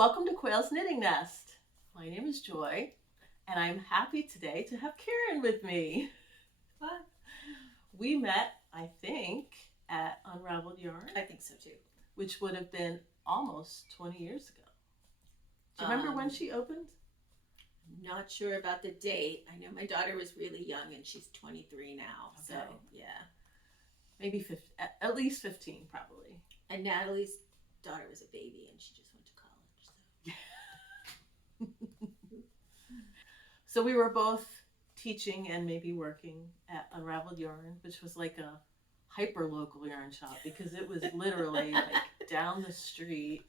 Welcome to Quail's Knitting Nest. My name is Joy, and I'm happy today to have Karen with me. What? We met, I think, at Unraveled Yarn. I think so too. Which would have been almost 20 years ago. Do you remember when she opened? Not sure about the date. I know my daughter was really young and she's 23 now. Okay. So, yeah. Maybe 15, at least 15 probably. And Natalie's daughter was a baby and she just went to college. So we were both teaching and maybe working at Unraveled Yarn, which was like a hyper local yarn shop because it was literally like down the street.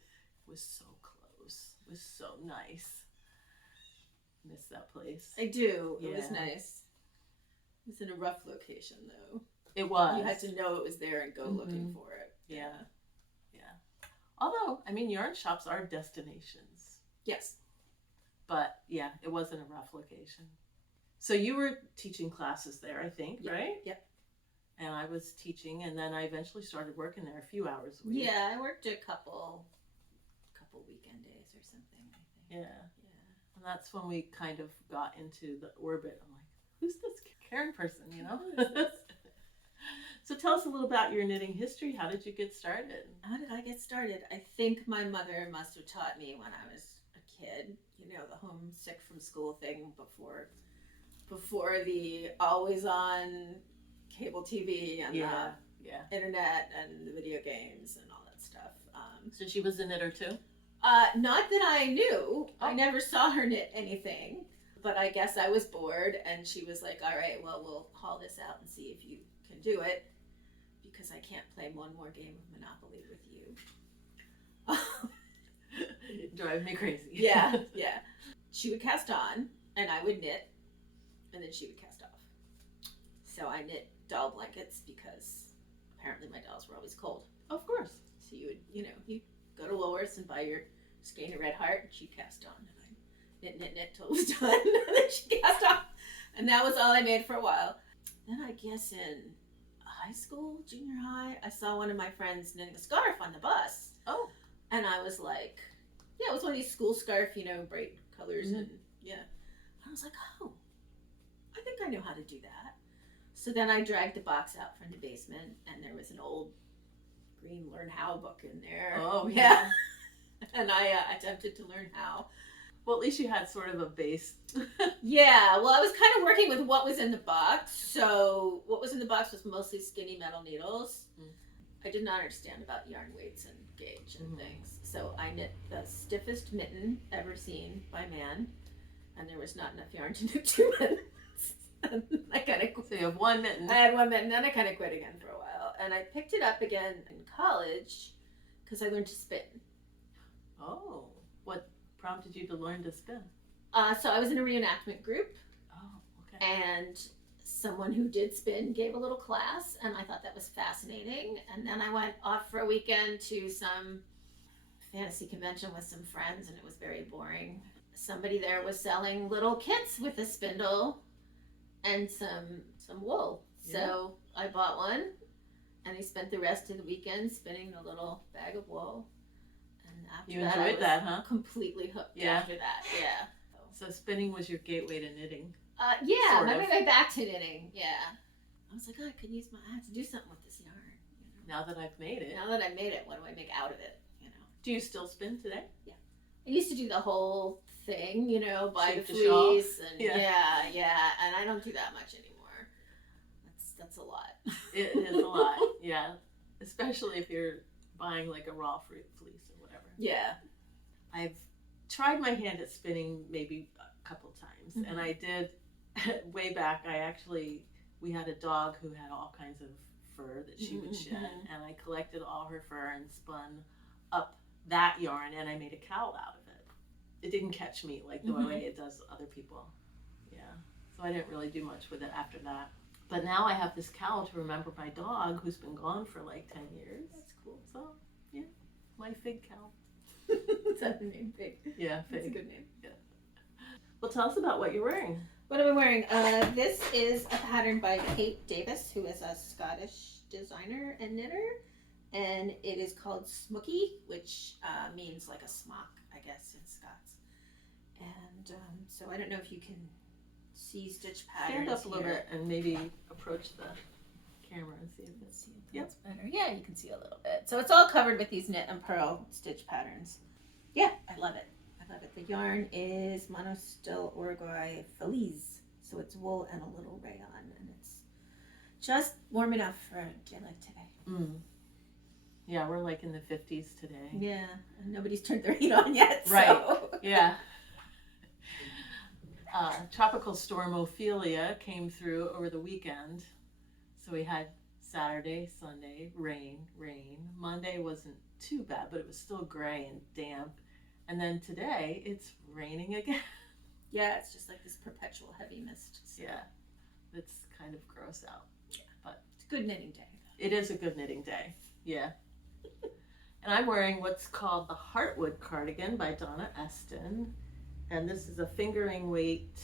It was so close. It was so nice. Miss that place. I do. It was nice. It was in a rough location though. It was. You had to know it was there and go looking for it. Yeah. Although, I mean, yarn shops are destinations. Yes. But yeah, it wasn't a rough location. So you were teaching classes there, I think, right? Yep. And I was teaching, and then I eventually started working there a few hours a week. Yeah, I worked a couple weekend days or something, I think. Yeah. And that's when we kind of got into the orbit. I'm like, who's this Karen person, you know? So tell us a little about your knitting history. How did you get started? How did I get started? I think my mother must have taught me when I was a kid, you know, the homesick from school thing before the always on cable TV and the internet and the video games and all that stuff. So she was a knitter too? Not that I knew. I never saw her knit anything, but I guess I was bored and she was like, all right, well, we'll haul this out and see if you can do it because I can't play one more game of Monopoly with you. Drive me crazy. Yeah. She would cast on and I would knit and then she would cast off. So I knit doll blankets because apparently my dolls were always cold. Of course. So you would, you go to Woolworths and buy your skein of red heart and she'd cast on and I knit till it was done and then she cast off. And that was all I made for a while. Then I guess in high school, junior high, I saw one of my friends knitting a scarf on the bus. Oh. And I was like, it was one of these school scarf, bright colors and I was like, oh, I think I know how to do that. So then I dragged the box out from the basement and there was an old green Learn How book in there. Oh, yeah. And I attempted to learn how. Well, at least you had sort of a base. Yeah, well, I was kind of working with what was in the box. So what was in the box was mostly skinny metal needles. I did not understand about yarn weights and gauge and things. So I knit the stiffest mitten ever seen by man. And there was not enough yarn to knit 2 mittens. I kind of. So you have 1 mitten. I had 1 mitten, and I kind of quit again for a while. And I picked it up again in college because I learned to spin. Oh, what prompted you to learn to spin? So I was in a reenactment group. Oh, okay. And someone who did spin gave a little class, and I thought that was fascinating. And then I went off for a weekend to some fantasy convention with some friends, and it was very boring. Somebody there was selling little kits with a spindle and some wool. Yeah. So I bought one, and I spent the rest of the weekend spinning a little bag of wool. And after you that, enjoyed that, huh? Completely hooked after that, yeah. So spinning was your gateway to knitting? Yeah, sort I of. made my way back to knitting, yeah. I was like, I could use I have to do something with this yarn. Now that I've made it. Now that I made it, what do I make out of it, Do you still spin today? Yeah. I used to do the whole thing, buy the shawl. fleece and and I don't do that much anymore. That's a lot. It is a lot, yeah. Especially if you're buying like a raw fruit fleece or whatever. Yeah. I've tried my hand at spinning maybe a couple times, and I did way back. We had a dog who had all kinds of fur that she would shed, and I collected all her fur and spun up that yarn, and I made a cowl out of it. It didn't catch me like the way it does other people. Yeah. So I didn't really do much with it after that. But now I have this cowl to remember my dog who's been gone for like 10 years. That's cool. So, yeah, my fig cowl. Is that the name? Fig? Yeah, fig. That's a good name. Yeah. Well, tell us about what you're wearing. What am I wearing? This is a pattern by Kate Davies, who is a Scottish designer and knitter. and it is called Smookie, which means like a smock, I guess, in Scots. And so I don't know if you can see stitch patterns. Stand up a little here. bit and maybe approach the camera and see if it's That's better. Yeah, you can see a little bit. So it's all covered with these knit and purl stitch patterns. Yeah, I love it. I love it. The yarn is Manos del Uruguay Feliz. So it's wool and a little rayon, and it's just warm enough for a day like today. Mm. Yeah, we're like in the 50s today. Yeah, and nobody's turned their heat on yet. Right. So. Yeah. Tropical storm Ophelia came through over the weekend. So we had Saturday, Sunday, rain. Monday wasn't too bad, but it was still gray and damp. And then today, it's raining again. Yeah, it's just like this perpetual heavy mist. So. Yeah, it's kind of gross out. Yeah, but it's a good knitting day. It is a good knitting day, yeah. And I'm wearing what's called the Heartwood cardigan by Donna Estin. And this is a fingering weight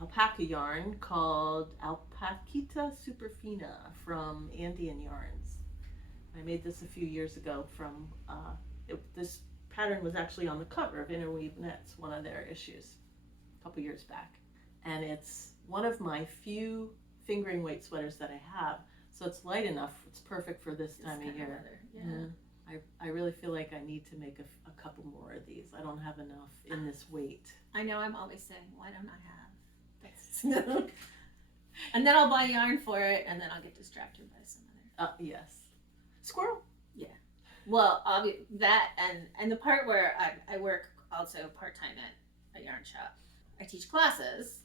alpaca yarn called Alpaquita Superfina from Andean Yarns. I made this a few years ago from, this pattern was actually on the cover of Interweave Knits, one of their issues, a couple years back. And it's one of my few fingering weight sweaters that I have. So it's light enough, it's perfect for this time of year. Yeah. I really feel like I need to make a couple more of these. I don't have enough in this weight. I know, I'm always saying, why don't I have this? And then I'll buy yarn for it, and then I'll get distracted by some other. Yes. Squirrel. Yeah. Well, that and the part where I work also part-time at a yarn shop. I teach classes,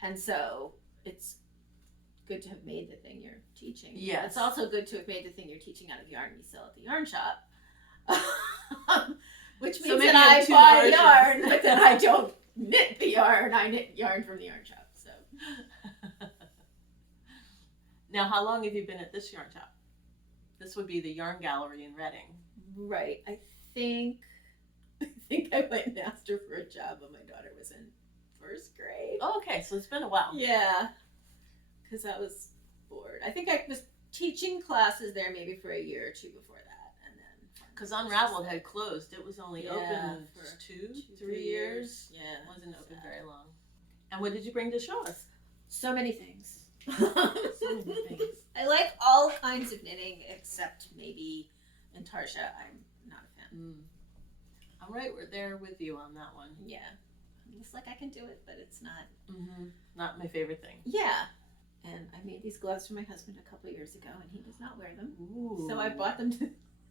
and so it's good to have made the thing you're teaching. Yes. It's also good to have made the thing you're teaching out of yarn you sell at the yarn shop. Which means that I buy yarn, but then I don't knit the yarn. I knit yarn from the yarn shop. So. Now, how long have you been at this yarn shop? This would be the Yarn Gallery in Reading. Right. I think I went and asked her for a job when my daughter was in first grade. Oh, okay, so it's been a while. Yeah. Because I was bored. I think I was teaching classes there maybe for a year or two before that, and then because Unraveled had closed. It was only open for 3 years. Yeah, it wasn't open very long. And what did you bring to show us? So many things. So many things. I like all kinds of knitting except maybe Intarsia. I'm not a fan. I'm right there with you on that one. Yeah, it's like I can do it, but it's not. Not my favorite thing. Yeah. And I made these gloves for my husband a couple of years ago, and he does not wear them. Ooh. So I bought them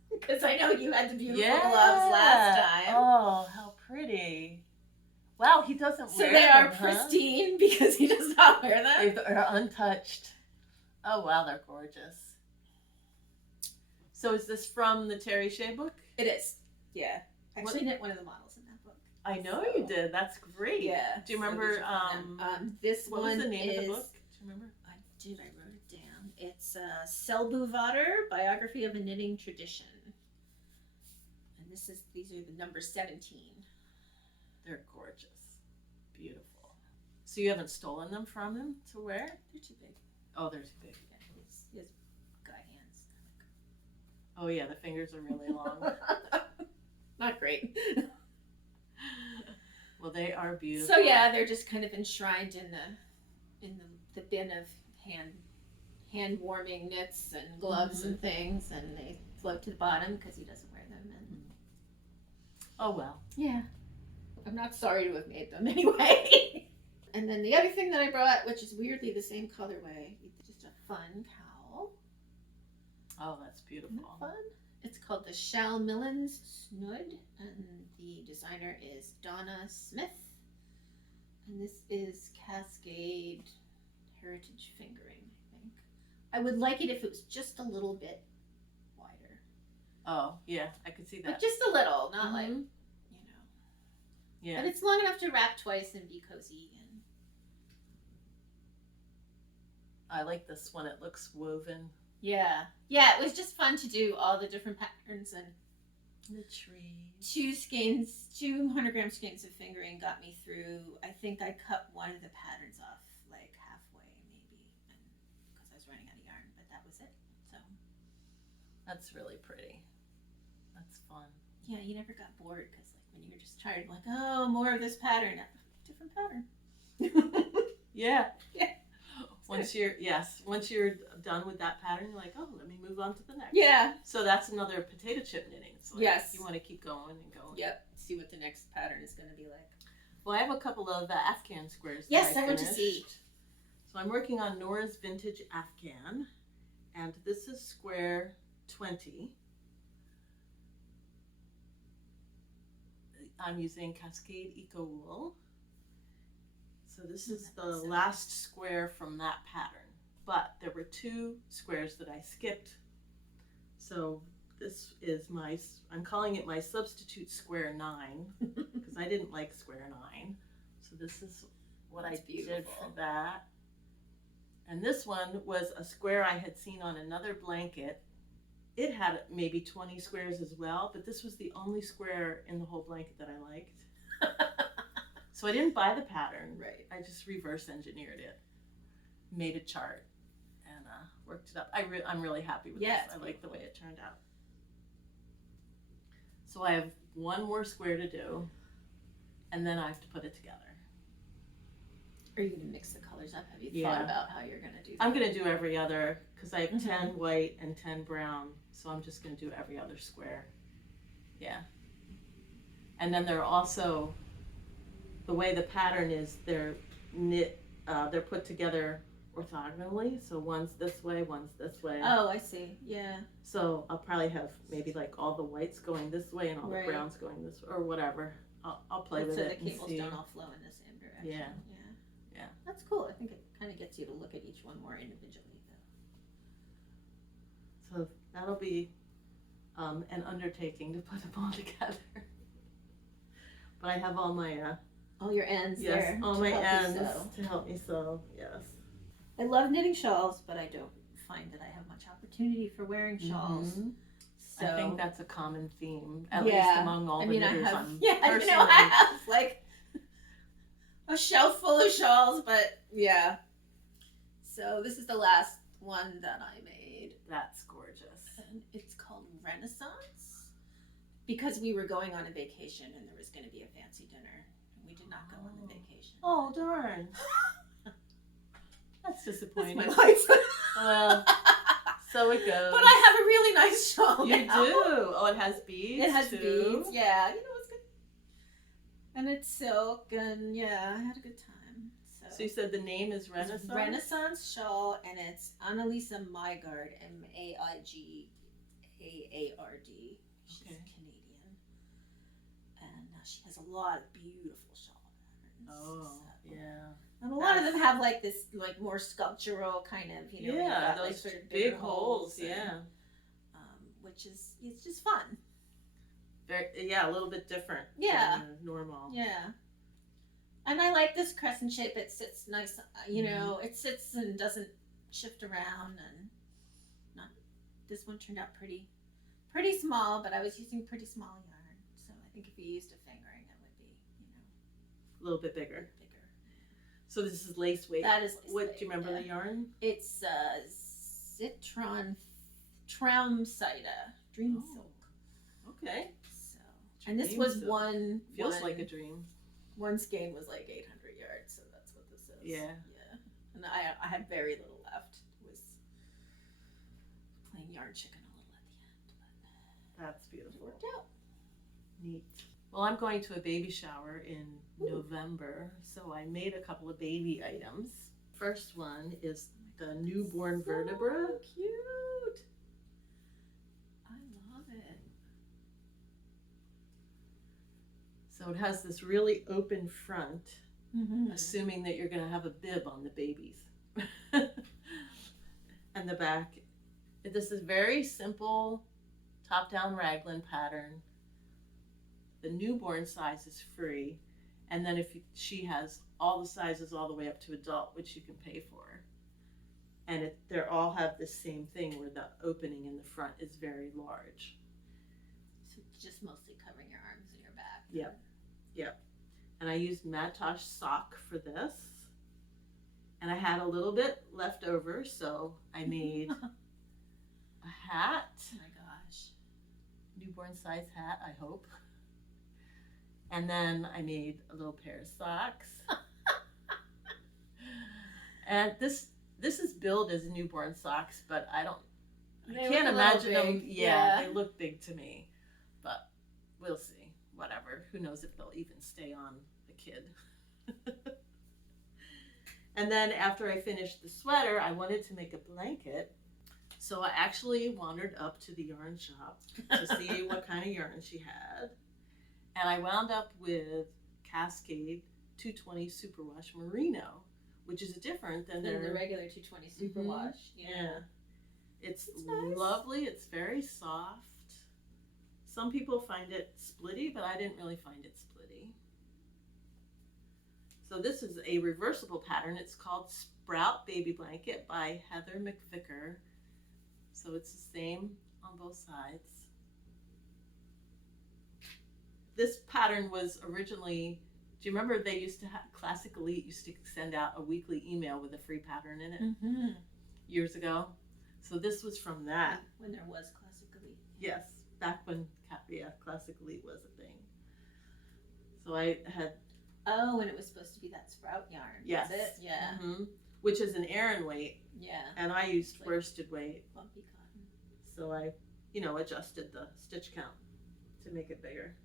because I know you had the beautiful gloves last time. Oh, how pretty. Wow, he doesn't wear them. So they are pristine because he does not wear them? They're untouched. Oh, wow, they're gorgeous. So is this from the Terri Shea book? It is. Yeah. I actually knit one of the models in that book. I know you did. That's great. Yeah. Do you remember this what one was the name is, of the book? Do you remember? I did. I wrote it down. It's Selbuvvater, Biography of a Knitting Tradition. And these are the number 17. They're gorgeous. Beautiful. So you haven't stolen them from him to wear? They're too big. Oh, they're too big. Yeah, he has guy hands. Oh yeah, the fingers are really long. Not great. Well, they are beautiful. So yeah, they're just kind of enshrined in the bin of hand warming knits and gloves and things, and they float to the bottom because he doesn't wear them. And oh well. Yeah, I'm not sorry to have made them anyway. And then the other thing that I brought, which is weirdly the same colorway, it's just a fun cowl. Oh, that's beautiful. Isn't that fun? It's called the Shallmillens Snood, and the designer is Donna Smith. And this is Cascade Heritage Fingering, I think. I would like it if it was just a little bit wider. Oh, yeah, I could see that. But just a little, not like, you know. Yeah. But it's long enough to wrap twice and be cozy. And I like this one. It looks woven. yeah, it was just fun to do all the different patterns, and the tree. 200-gram skeins of fingering got me through. I think I cut one of the patterns off like halfway, maybe, because I was running out of yarn. But that was it. So That's really pretty. That's fun. Yeah, you never got bored because like when you were just tired, like, oh, more of this pattern, different pattern. Yeah. Yeah. Once you're done with that pattern, you're like, oh, let me move on to the next. Yeah. So that's another potato chip knitting. So Yes. You want to keep going and going. Yep. See what the next pattern is going to be like. Well, I have a couple of Afghan squares. Yes, I want to see. So I'm working on Norah's Vintage Afghan, and this is square 20. I'm using Cascade Eco Wool. So this is the last square from that pattern, but there were 2 squares that I skipped. So this is I'm calling it my substitute square 9 because I didn't like square 9. So this is what I did for that. And this one was a square I had seen on another blanket. It had maybe 20 squares as well, but this was the only square in the whole blanket that I liked. So I didn't buy the pattern. Right. I just reverse engineered it, made a chart, and worked it up. I'm really happy with this. I like the way it turned out. So I have one more square to do, and then I have to put it together. Are you going to mix the colors up? Have you thought about how you're going to do that? I'm going to do every other, because I have 10 white and 10 brown, so I'm just going to do every other square. Yeah. And then they're also, the way the pattern is, they're put together orthogonally, so one's this way, one's this way. Oh, I see. Yeah. So I'll probably have maybe like all the whites going this way and all the browns going this way, or whatever. I'll play with it. So the cables don't all flow in the same direction. Yeah. Yeah. That's cool. I think it kind of gets you to look at each one more individually, though. So that'll be an undertaking to put them all together. But I have all my all your ends there. All my ends to help me sew. Yes. I love knitting shawls, but I don't find that I have much opportunity for wearing shawls. Mm-hmm. So, I think that's a common theme, at least among all the knitters I'm I have like a shelf full of shawls, but yeah. So this is the last one that I made. That's gorgeous. And it's called Renaissance because we were going on a vacation and there was going to be a fancy dinner. And we did not go on the vacation. Oh, darn. That's disappointing. That's my life. Well, so it goes. But I have a really nice shawl. You now. do? Oh, it has beads. It has too? beads. Yeah, you know it's good. And it's silk, and yeah, I had a good time. So you said the name is Renaissance? It's Renaissance Shawl, and it's Anne-Lise Maigaard, Maigaard. She's Canadian, and she has a lot of beautiful shawl patterns. Oh, yeah. And a lot of them have like this, like more sculptural kind of, you know, got, those like, sort of big holes, and, yeah. Which is, it's just fun. Very, a little bit different. Yeah. Than normal. Yeah. And I like this crescent shape. It sits nice, you know, it sits and doesn't shift around, and this one turned out pretty small, but I was using pretty small yarn. So I think if you used a fingering, it would be, you know, a little bit bigger. So this is lace weight. That is lace weight. weight, Do you remember the yarn? It's Zitron Traumseide, Dream Silk. Okay. So, and this was silk. one. Feels like a dream. One skein was like 800 yards, so that's what this is. Yeah. Yeah. And I had very little left. Was playing yarn chicken a little at the end, but that's beautiful. It worked out. Neat. Well, I'm going to a baby shower in November, so I made a couple of baby items. First one is the newborn Vertebrae. So cute. I love it. So it has this really open front, assuming that you're going to have a bib on the babies. And the back. This is very simple top-down raglan pattern. The newborn size is free, and then she has all the sizes all the way up to adult, which you can pay for. And they all have the same thing where the opening in the front is very large. So just mostly covering your arms and your back. Yep. And I used madelinetosh sock for this, and I had a little bit left over, so I made a hat. Oh my newborn size hat, I hope. And then I made a little pair of socks. And this is billed as newborn socks, but I can't imagine them. Yeah, they look big to me, but we'll see. Whatever. Who knows if they'll even stay on the kid. And then after I finished the sweater, I wanted to make a blanket. So I actually wandered up to the yarn shop to see what kind of yarn she had. And I wound up with Cascade 220 Superwash Merino, which is different than the regular 220 Superwash. Yeah. It's nice. Lovely. It's very soft. Some people find it splitty, but I didn't really find it splitty. So this is a reversible pattern. It's called Sprout Baby Blanket by Heather McVickar. So it's the same on both sides. This pattern was originally, do you remember they used to have, Classic Elite used to send out a weekly email with a free pattern in it years ago. So this was from that. When there was Classic Elite. Yes, back when Classic Elite was a thing. So I had... Oh, and it was supposed to be that sprout yarn. Yes. Was it? Yeah. Which is an Aran weight. Yeah. And I used worsted weight. Lumpy cotton. So I, adjusted the stitch count to make it bigger.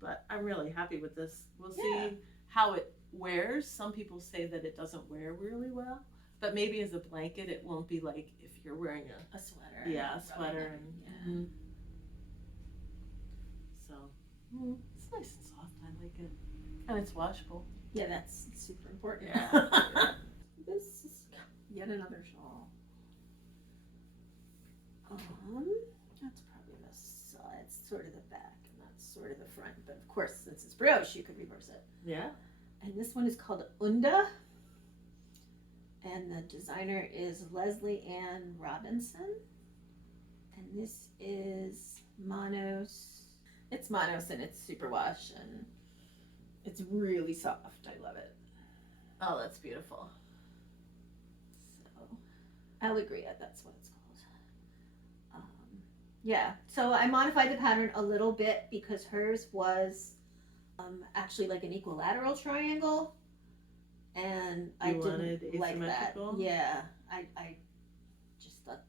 But I'm really happy with this. We'll see how it wears. Some people say that it doesn't wear really well. But maybe as a blanket, it won't be like if you're wearing a sweater. Yeah, a sweater. So, it's nice and soft. I like it. And it's washable. Yeah, that's super important. Yeah. This is yet another shawl. That's probably the side, sort of the back, and that's sort of the front. But of course, since it's brioche, you could reverse it. Yeah. And this one is called Unda. And the designer is Leslie Ann Robinson. And this is Manos. It's Manos and it's Superwash, and it's really soft. I love it. Oh, that's beautiful. So, Allegria, that's what it's called. Yeah, so I modified the pattern a little bit because hers was actually like an equilateral triangle. And I didn't like that. Yeah, I just thought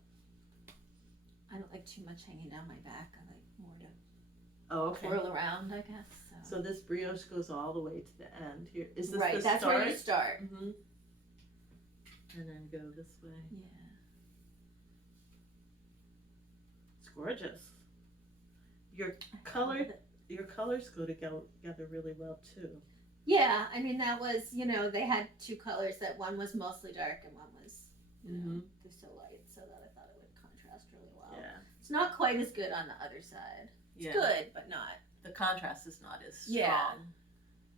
I don't like too much hanging down my back. I like more to twirl around, I guess. So this brioche goes all the way to the end. Here is this right. The that's start? Where you start. And then go this way. Yeah, it's gorgeous. Your colors go together really well too. Yeah, I mean that was, they had two colors. That one was mostly dark and one was, so light, so that I thought it would contrast really well. Yeah. It's not quite as good on the other side. It's good, but not. The contrast is not as strong. Yeah.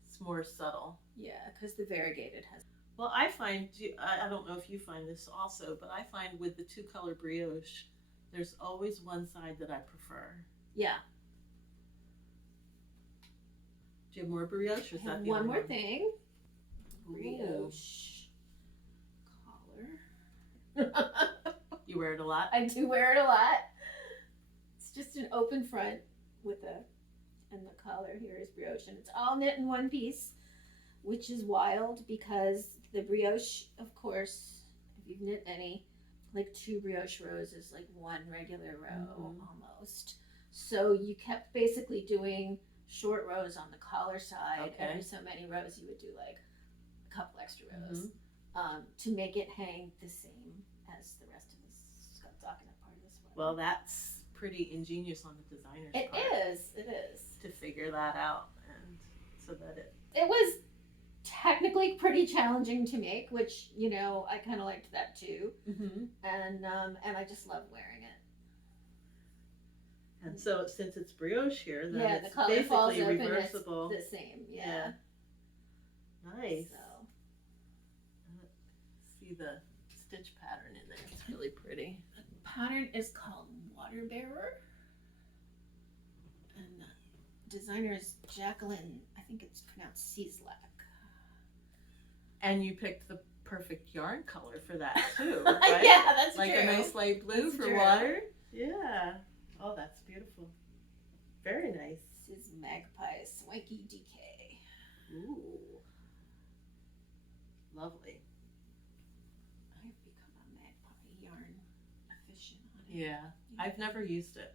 It's more subtle. Yeah, because the variegated has. Well, I find, I don't know if you find this also, but I find with the two color brioche, there's always one side that I prefer. Yeah. Do you have more brioche? Or is that the one only more thing. Brioche collar. You wear it a lot? I do wear it a lot. It's just an open front with and the collar here is brioche, and it's all knit in one piece, which is wild because the brioche, of course, if you've knit any, like 2 brioche rows is like 1 regular row almost. So you kept basically doing short rows on the collar side. Okay. Every so many rows you would do like a couple extra rows to make it hang the same as the rest of the stockinette part of the sweater. Well, that's pretty ingenious on the designer's part. It is. To figure that out, and so that it was technically pretty challenging to make, which, I kind of liked that too. And I just love wearing it. And so since it's brioche here, then it's the color falls basically up reversible. And it's the same. Yeah. Nice. So. Let's see the stitch pattern in there. It's really pretty. The pattern is called Water Bearer. And the designer is Jacqueline, I think it's pronounced Cieslak. And you picked the perfect yarn color for that too, right? Yeah, that's like true. Like a nice light blue for water. Yeah. Oh, that's beautiful. Very nice. This is Magpie Swanky DK. Ooh. Lovely. I've become a Magpie yarn aficionado. Yeah. I've never used it,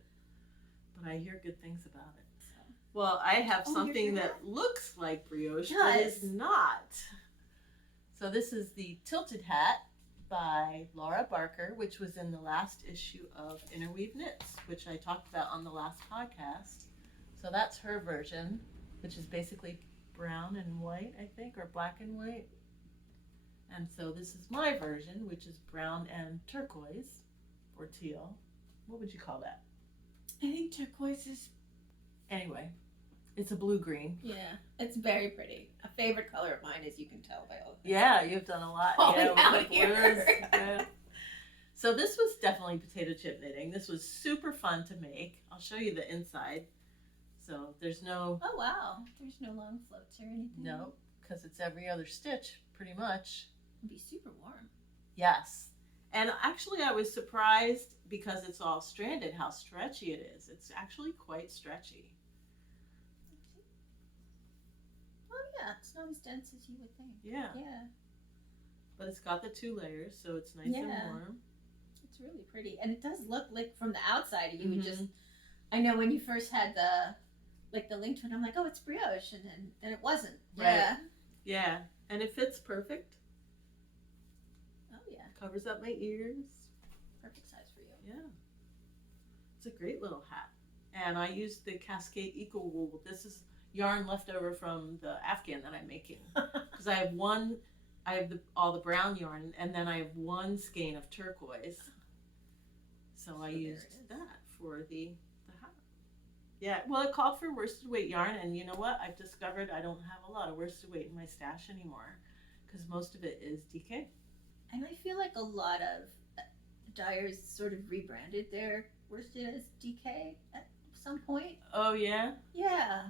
but I hear good things about it. So. Well, I have something that looks like brioche, but is not. So this is the Tilted Hat by Laura Barker, which was in the last issue of Interweave Knits, which I talked about on the last podcast. So that's her version, which is basically brown and white, I think, or black and white. And so this is my version, which is brown and turquoise, or teal. What would you call that? I think turquoise is... Anyway, it's a blue-green. Yeah, it's very pretty. A favorite color of mine, as you can tell by all the Yeah, you've done a lot. Out with the blues. Yeah. So this was definitely potato chip knitting. This was super fun to make. I'll show you the inside. So there's no... Oh, wow. There's no long floats or anything? No, because it's every other stitch, pretty much. It'd be super warm. Yes. And actually I was surprised, because it's all stranded, how stretchy it is. It's actually quite stretchy. Oh, yeah. It's not as dense as you would think. Yeah. Yeah. But it's got the 2 layers, so it's nice and warm. It's really pretty. And it does look like from the outside, you would just... I know when you first had the link to it, I'm like, oh, it's brioche. And then it wasn't. Right. Yeah. Yeah. And it fits perfect. Oh, yeah. Covers up my ears. Perfect size for you. Yeah. It's a great little hat. And I used the Cascade Eco Wool. This is yarn left over from the Afghan that I'm making. Because I have all the brown yarn, and then I have 1 skein of turquoise. So I used that for the hat. Yeah, well, it called for worsted weight yarn, and you know what? I've discovered I don't have a lot of worsted weight in my stash anymore, because most of it is DK. And I feel like a lot of dyers sort of rebranded their worsted as DK at some point. Oh, yeah? Yeah.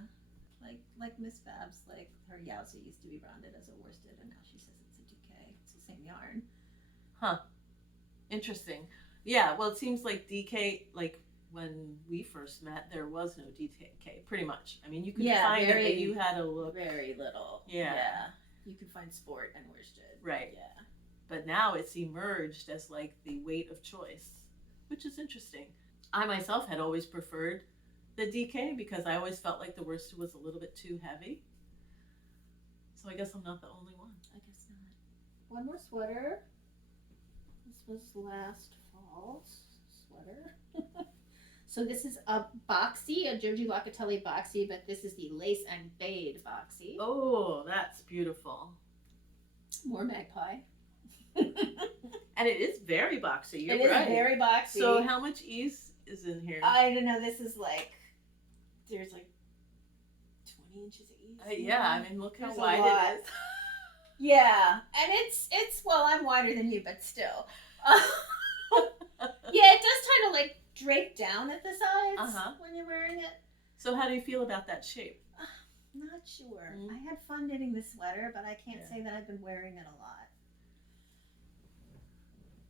Like Miss Babs, like her Yowza used to be branded as a worsted, and now she says it's a DK. It's the same yarn. Huh. Interesting. Yeah, well, it seems like DK, like when we first met, there was no DK, pretty much. I mean, you could find it, but you had to look. Very little. Yeah. You can find sport and worsted. Right. Yeah. But now it's emerged as like the weight of choice, which is interesting. I myself had always preferred the DK because I always felt like the worsted was a little bit too heavy. So I guess I'm not the only one. I guess not. One more sweater. This was last fall's sweater. So this is a boxy, a Giorgio Locatelli boxy, but this is the lace and fade boxy. Oh, that's beautiful. More magpie. And it is very boxy. You're right. It is very boxy. So how much ease is in here? I don't know. This is like, there's like 20 inches of ease. Yeah, I mean, look how There's wide it is. Yeah, and it's well, I'm wider than you, but still. Yeah, it does kind of like drape down at the sides when you're wearing it. So how do you feel about that shape? Not sure. I had fun knitting this sweater, but I can't say that I've been wearing it a lot.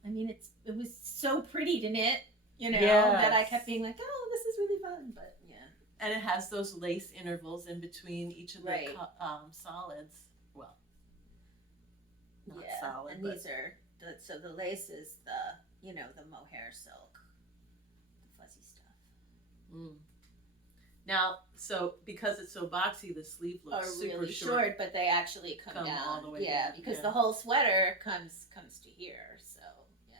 I mean, it was so pretty to knit, you know, that I kept being like, oh, this is really fun, but yeah. And it has those lace intervals in between each of the solids. Well, not solid, and these are, so the lace is the mohair silk, the fuzzy stuff. Now, so because it's so boxy, the sleeve looks super really short, but they actually come down all the way down. down. Because the whole sweater comes to here. So yeah.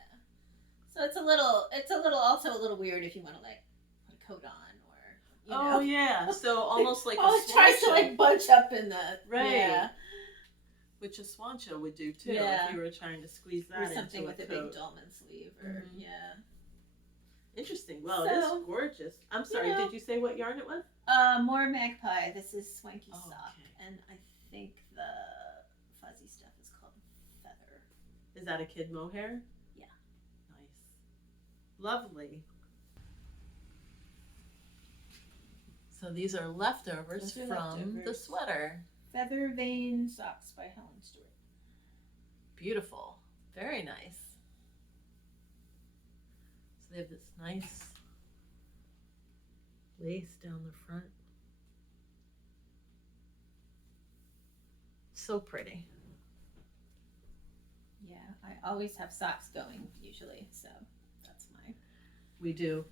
So it's a little also a little weird if you want to like put a coat on or Oh yeah. So almost like it tries to like bunch up in the Yeah. Which a swancha would do too if you were trying to squeeze that or something into with a big dolman sleeve or Interesting. Well, it is gorgeous. I'm sorry, did you say what yarn it was? More magpie. This is Swanky Sock. And I think the fuzzy stuff is called Feather. Is that a kid mohair? Yeah. Nice. Lovely. So these are leftovers from the sweater. Feather Vane Socks by Helen Stewart. Beautiful. Very nice. So they have this nice lace down the front. So pretty. Yeah, I always have socks going usually, so that's my. We do.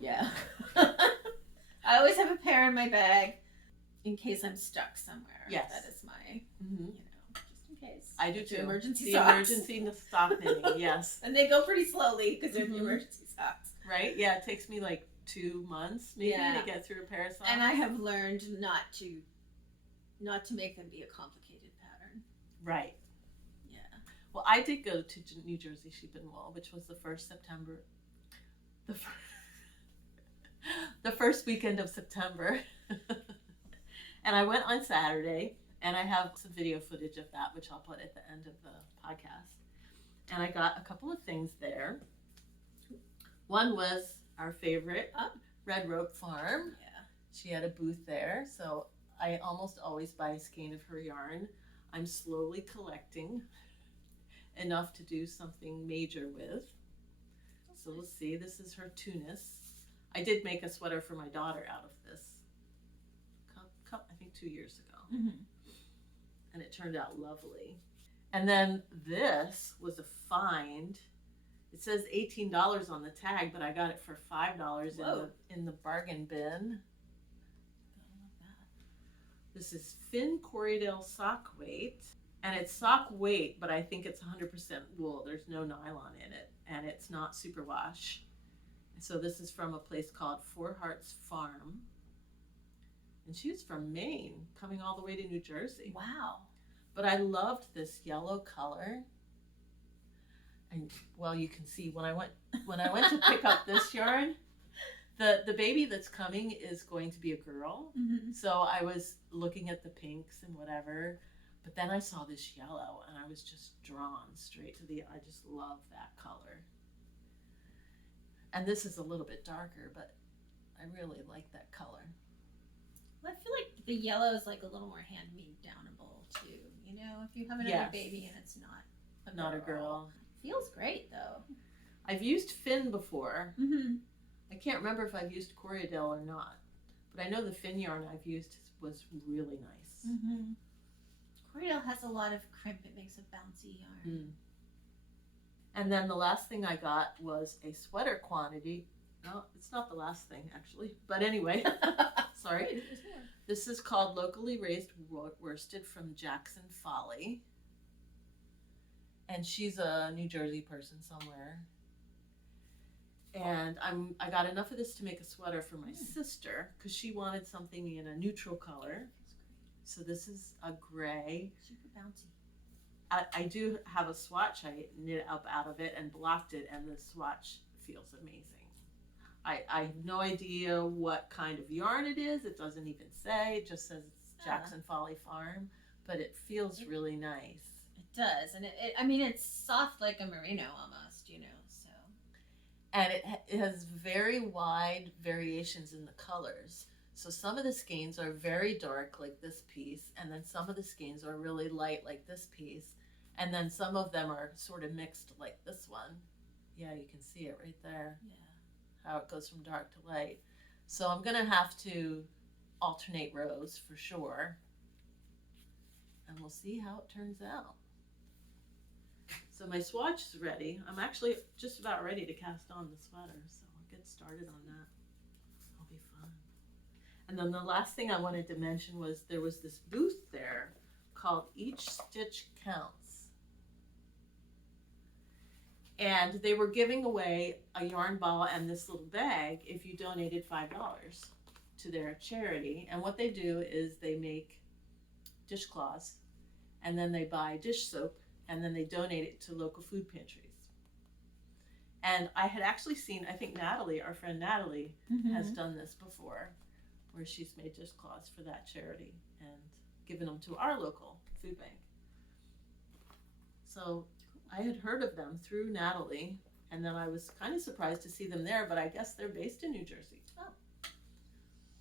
Yeah. I always have a pair in my bag in case I'm stuck somewhere. Yes. That is my, just in case. I do too. Emergency the socks. Emergency sock knitting, yes. And they go pretty slowly because they're the emergency socks. Right? Yeah, it takes me like 2 months maybe to get through a pair of socks. And I have learned not to make them be a complicated pattern. Right. Yeah. Well, I did go to New Jersey Sheep and Wool, which was the first September. The first weekend of September. And I went on Saturday, and I have some video footage of that, which I'll put at the end of the podcast. And I got a couple of things there. One was our favorite, Red Rope Farm. Yeah. She had a booth there, so I almost always buy a skein of her yarn. I'm slowly collecting enough to do something major with. So we'll see. This is her Tunis. I did make a sweater for my daughter out of this, I think 2 years ago. And it turned out lovely. And then this was a find. It says $18 on the tag, but I got it for $5 in the bargain bin. I love that. This is Finn Corriedale sock weight. And it's sock weight, but I think it's 100% wool. There's no nylon in it. And it's not superwash. So this is from a place called Four Hearts Farm. And she was from Maine, coming all the way to New Jersey. Wow. But I loved this yellow color. And well, you can see when I went to pick up this yarn, the baby that's coming is going to be a girl. So I was looking at the pinks and whatever, but then I saw this yellow and I was just drawn straight to I just love that color. And this is a little bit darker, but I really like that color. Well, I feel like the yellow is like a little more hand-me-downable too. You know, if you have another baby and it's not a girl. Feels great though. I've used Finn before. I can't remember if I've used Corriedale or not, but I know the Finn yarn I've used was really nice. Corriedale has a lot of crimp. It makes a bouncy yarn. And then the last thing I got was a sweater quantity. No, it's not the last thing actually, but anyway. Sorry. This is called Locally Raised Worsted from Jackson Folly. And she's a New Jersey person somewhere. And I got enough of this to make a sweater for my sister because she wanted something in a neutral color. So this is a gray. Super bouncy. I do have a swatch. I knit up out of it and blocked it, and the swatch feels amazing. I have no idea what kind of yarn it is. It doesn't even say. It just says it's Jackson Folly Farm, but it feels really nice. It does, and it's soft like a merino almost, you know. So, and it has very wide variations in the colors. So some of the skeins are very dark, like this piece, and then some of the skeins are really light, like this piece, and then some of them are sort of mixed, like this one. Yeah, you can see it right there. Yeah. How it goes from dark to light. So I'm gonna have to alternate rows for sure, and we'll see how it turns out. So my swatch is ready. I'm actually just about ready to cast on the sweater, so I'll get started on that. It'll be fun. And then the last thing I wanted to mention was there was this booth there called Each Stitch Counts. And they were giving away a yarn ball and this little bag if you donated $5 to their charity. And what they do is they make dishcloths, and then they buy dish soap, and then they donate it to local food pantries. And I had actually seen, I think Natalie, our friend Natalie, has done this before, where she's made dishcloths for that charity and given them to our local food bank. So I had heard of them through Natalie, and then I was kind of surprised to see them there, but I guess they're based in New Jersey. Oh.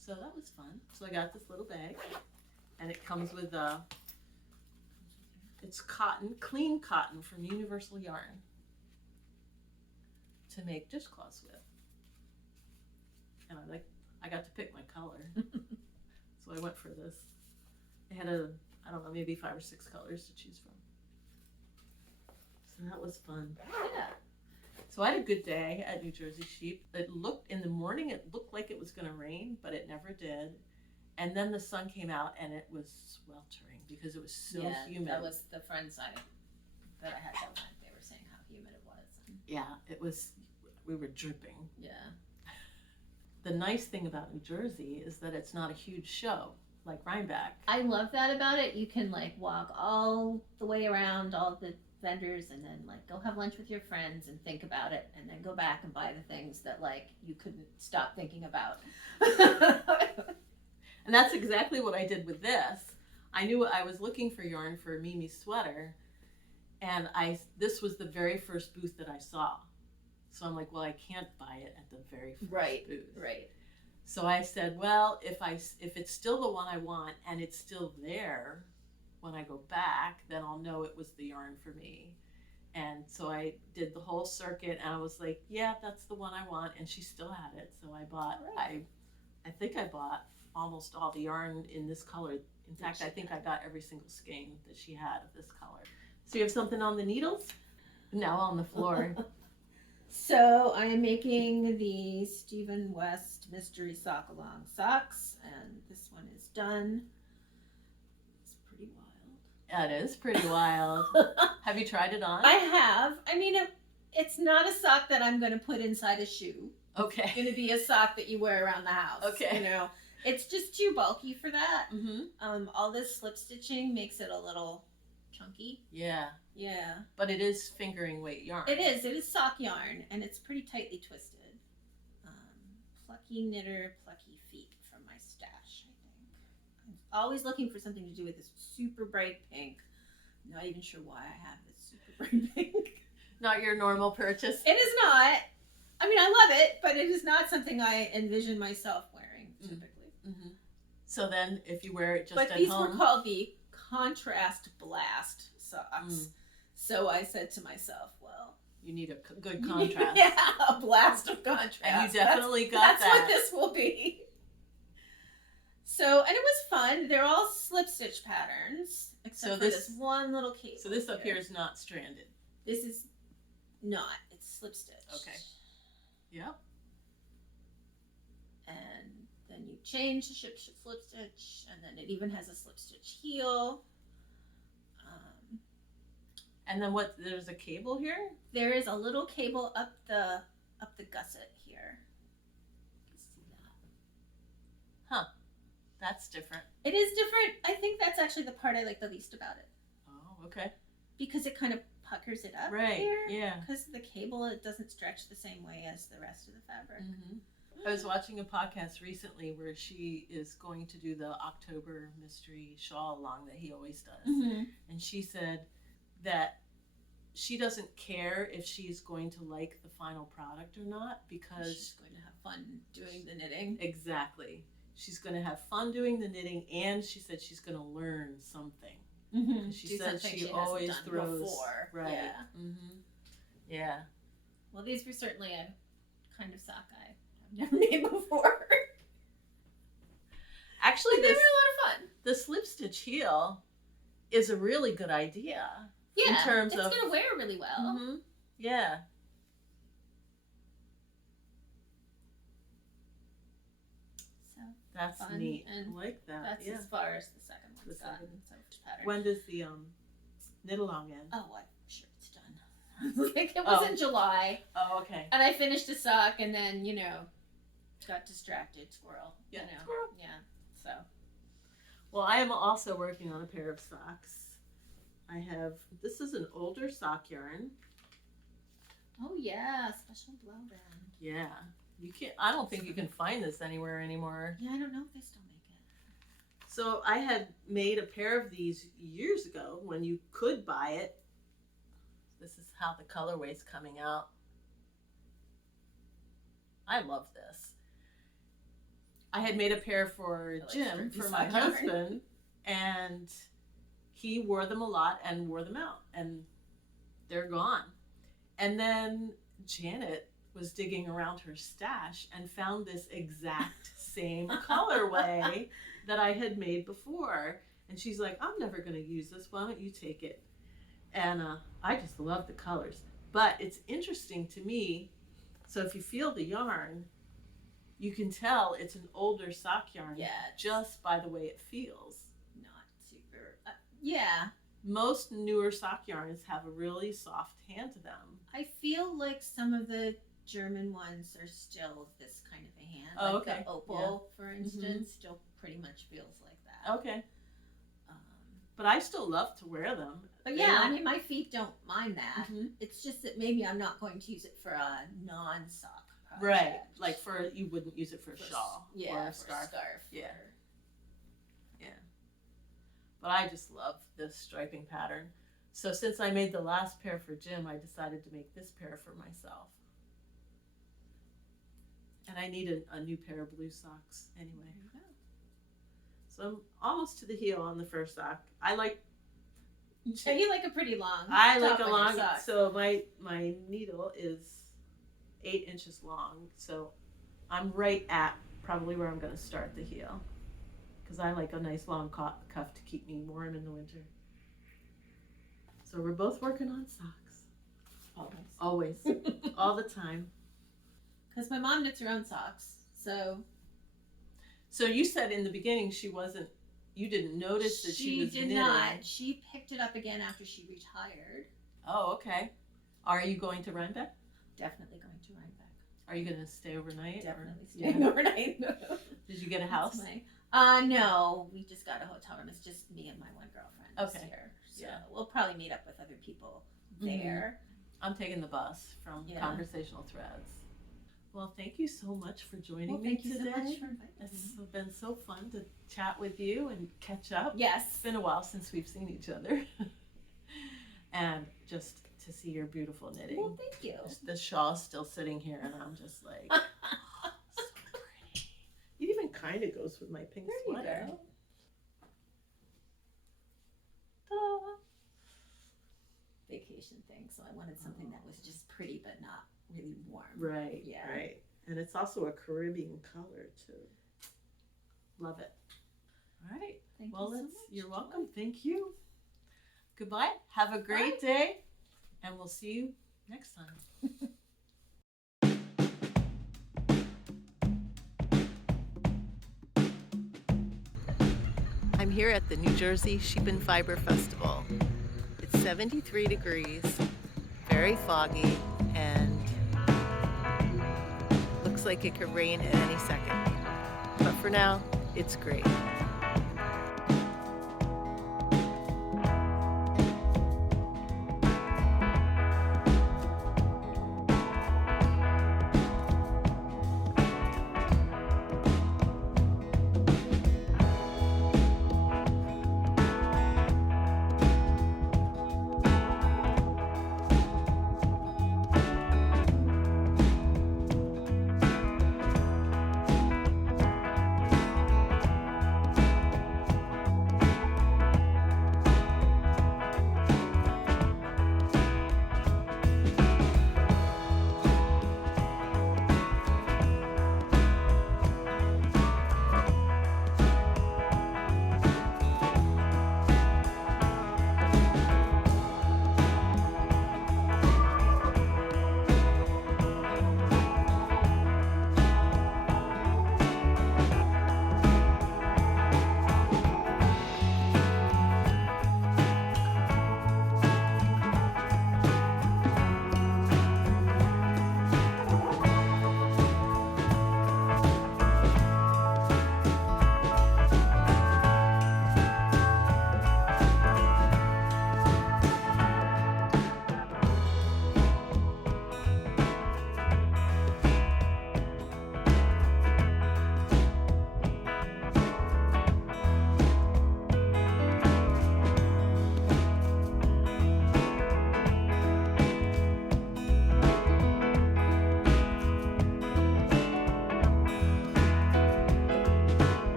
So that was fun. So I got this little bag, and it comes with it's cotton, clean cotton from Universal Yarn to make dishcloths with. And I got to pick my color. So I went for this. I had I don't know, maybe 5 or 6 colors to choose from. So that was fun. Yeah. So I had a good day at New Jersey Sheep. In the morning, it looked like it was going to rain, but it never did. And then the sun came out and it was sweltering because it was so humid. That was the friends that I had that went. They were saying how humid it was. Yeah, it was, we were dripping. Yeah. The nice thing about New Jersey is that it's not a huge show like Rhinebeck. I love that about it. You can like walk all the way around all the vendors and then like go have lunch with your friends and think about it and then go back and buy the things that like you couldn't stop thinking about. And that's exactly what I did with this. I knew I was looking for yarn for Mimi's sweater, and this was the very first booth that I saw. So I'm like, well, I can't buy it at the very first booth. Right. So I said, well, if it's still the one I want and it's still there when I go back, then I'll know it was the yarn for me. And so I did the whole circuit, and I was like, yeah, that's the one I want. And she still had it. So I bought, I think I bought almost all the yarn in this color. In fact, I think I got every single skein that she had of this color. So you have something on the needles? No, on the floor. So I am making the Stephen West Mystery Sock Along socks, and this one is done. It's pretty wild. It is pretty wild. Have you tried it on? I have. I mean, it's not a sock that I'm going to put inside a shoe. Okay. It's going to be a sock that you wear around the house. Okay. You know, it's just too bulky for that. Mm-hmm. All this slip stitching makes it a little chunky. Yeah. Yeah. But it is fingering weight yarn. It is. It is sock yarn, and it's pretty tightly twisted. Plucky knitter, plucky feet from my stash, I think. I'm always looking for something to do with this super bright pink. I'm not even sure why I have this super bright pink. Not your normal purchase? It is not. I mean, I love it, but it is not something I envision myself wearing, typically. Mm-hmm. So then, if you wear it just at home... But these were called the Contrast Blast socks. So I said to myself, well... You need a good contrast. Yeah, a blast of contrast. And you definitely got that. That's what this will be. So, and it was fun. They're all slip stitch patterns, except for this one little cable. So this up here is not stranded. This is not. It's slip stitch. Okay. Yep. And then you change the slip stitch, and then it even has a slip stitch heel. And then there's a cable here? There is a little cable up the gusset here. You see that? Huh. That's different. It is different. I think that's actually the part I like the least about it. Oh, okay. Because it kind of puckers it up here. Yeah. Because the cable, it doesn't stretch the same way as the rest of the fabric. Mm-hmm. I was watching a podcast recently where she is going to do the October mystery shawl along that he always does. Mm-hmm. And she said that she doesn't care if she's going to like the final product or not, because she's going to have fun doing the knitting. Exactly. She's going to have fun doing the knitting, and she said she's going to learn something. Mm-hmm. She said she always throws before. Right. Yeah. Mm-hmm. Yeah. Well, these were certainly a kind of sock I've never made before. Actually, they were a lot of fun. The slip stitch heel is a really good idea. Yeah, in terms it's going to wear really well. Mm-hmm. Yeah. So that's fun, neat. and I like that. That's as far as the second one's gotten. When does the knit along end? Oh, I'm sure it's done. Like it was in July. Oh, okay. And I finished a sock, and then got distracted. Squirrel. Yeah. Squirrel. Yeah. So. Well, I am also working on a pair of socks. This is an older sock yarn. Oh yeah, special blow band. Yeah. I don't think you can find this anywhere anymore. Yeah, I don't know if they still make it. So I had made a pair of these years ago when you could buy it. This is how the colorway's coming out. I love this. I had made a pair for Jim, for my husband, and he wore them a lot and wore them out, and they're gone. And then Janet was digging around her stash and found this exact same colorway that I had made before. And she's like, I'm never going to use this. Why don't you take it? And I just love the colors. But it's interesting to me. So if you feel the yarn, you can tell it's an older sock yarn just by the way it feels. Not super. Yeah. Most newer sock yarns have a really soft hand to them. I feel like some of the German ones are still this kind of a hand. Oh, like okay. The opal, for instance, still pretty much feels like that. Okay. But I still love to wear them. But yeah, I mean, my feet don't mind that. Mm-hmm. It's just that maybe I'm not going to use it for a non-sock project. Right. Like you wouldn't use it for a shawl or a scarf. Yeah. Yeah. But I just love this striping pattern. So since I made the last pair for Jim, I decided to make this pair for myself. And I need a new pair of blue socks anyway. So I'm almost to the heel on the first sock. I like. So you like a pretty long. I like a long. So my needle is 8 inches long. So I'm right at probably where I'm going to start the heel, because I like a nice long cuff to keep me warm in the winter. So we're both working on socks. Always, all the time. Because my mom knits her own socks, so. So you said in the beginning you didn't notice that she was knitting. She did not. She picked it up again after she retired. Oh, okay. Are you going to Rhinebeck? Definitely going to Rhinebeck. Are you going to stay overnight? Definitely staying overnight. Did you get a house? No, we just got a hotel room. It's just me and my one girlfriend this year. So we'll probably meet up with other people there. I'm taking the bus from Conversational Threads. Well, thank you so much for joining me today. Thank you so much for inviting me. It's been so fun to chat with you and catch up. Yes. It's been a while since we've seen each other. And just to see your beautiful knitting. Well, thank you. The shawl's still sitting here and I'm just like, oh, so pretty. It even kind of goes with my pink sweater. Vacation thing, so I wanted something that was just pretty but not really warm. Right. Yeah. Right. And it's also a Caribbean color too. Love it. All right. Thank you so much. You're welcome. Thank you. Goodbye. Have a great day, and we'll see you next time. I'm here at the New Jersey Sheep and Fiber Festival. It's 73 degrees, very foggy, and looks like it could rain at any second. But for now, it's great.